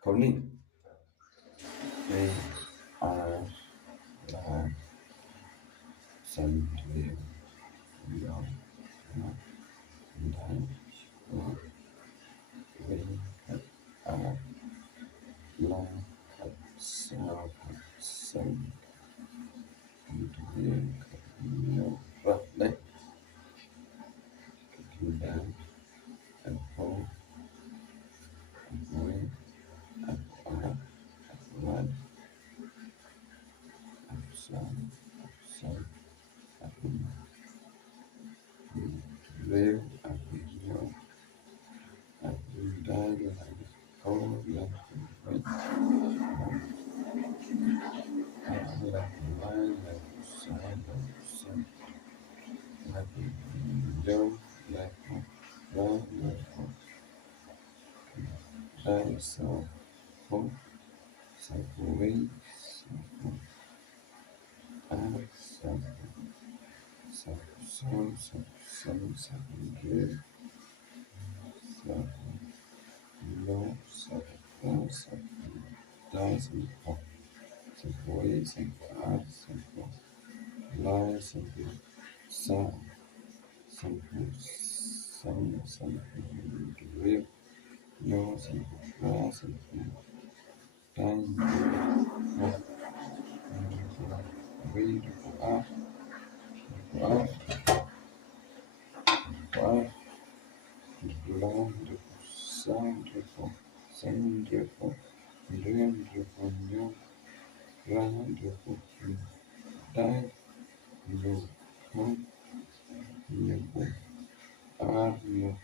Kony, KR là sân thuyền dòng nó thành của vi thật la thật sao thật sân thuyền nhiều vật đấy kinh đan thành phố mới ở lần sân sân rêu nhiều đây là có là với là mai là sao là sân là dâu là có là đây sao không sao với sao sao sao sao sao sao sao rêu sao no sao có sao đây sao some boy, some car, some lie, some sound, some real, no, some glass, some time, read, up, up, up, blind, sound, sound, real, no, blind, die, no, home, no, are, no,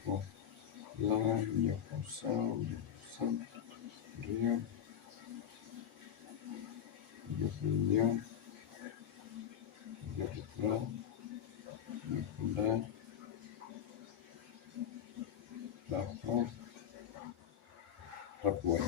lie, no, sound, sound, real, no, no, no, bakut, khwai.